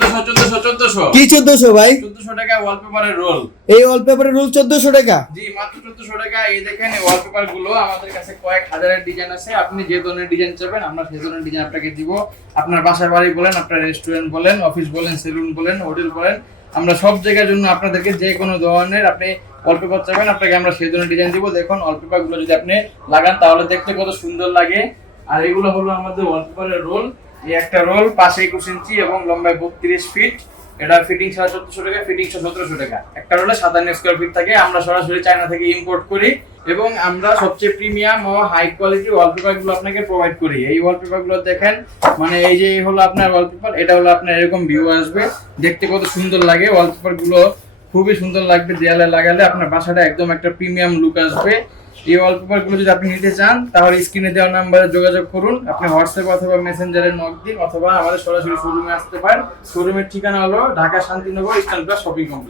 1400 কি 1400 ভাই? 1400 টাকা ওয়ালপেপারের রোল। এই ওয়ালপেপারের রোল 1400 টাকা? জি, মাত্র 1400 টাকা। এই দেখেন এই ওয়ালপেপার গুলো আমাদের কাছে কয়েক হাজারের ডিজাইন আছে। আপনি যে ধরনের ডিজাইন চাবেন আমরা সেই ধরনের ডিজাইন আপনাকে দিব। আপনার বাসা বাড়ি বলেন, আপনার রেস্টুরেন্ট বলেন, অফিস বলেন, সেলুন বলেন, হোটেল বলেন, আমরা সব জায়গার জন্য আপনাদেরকে যে কোনো ধরনের আপনি ওয়ালপেপার চাবেন আপনাকে আমরা সেই ধরনের ডিজাইন দিব। দেখুন ওয়ালপেপার গুলো যদি আপনি লাগান তাহলে দেখতে কত সুন্দর লাগে। আর এগুলো হলো আমাদের ওয়ালপেপারের রোল। এই একটা রোল পাশে 21 ইঞ্চি এবং লম্বায় 32 ফিট। এটা ফিটিং 1450 টাকা, ফিটিং 1700 টাকা। একটা রোলে 57 স্কয়ার ফিট থাকে। আমরা সরাসরি চায়না থেকে ইম্পোর্ট করি এবং আমরা সবচেয়ে প্রিমিয়াম ও হাই কোয়ালিটি ওয়ালপেপার গুলো আপনাকে প্রোভাইড করি। এই ওয়ালপেপার গুলো দেখেন, মানে এই যে হলো আপনার ওয়ালপেপার, এটা হলো আপনার এরকম ভিউ আসবে, দেখতে কত সুন্দর লাগে। ওয়ালপেপার গুলো খুবই সুন্দর লাগবে, দেয়ালে লাগালে আপনার বাসাটা একদম একটা প্রিমিয়াম লুক আসবে। এই ওয়ালপেপার গুলো যদি আপনি নিতে চান তাহলে স্ক্রিনে দেওয়া নাম্বারে যোগাযোগ করুন। আপনি হোয়াটসঅ্যাপ অথবা মেসেঞ্জারে নক দিন অথবা আমাদের সরাসরি শোরুমে আসতে পারেন। শোরুমের ঠিকানা হলো Dhaka Shantinagar eastern plus shopping complex.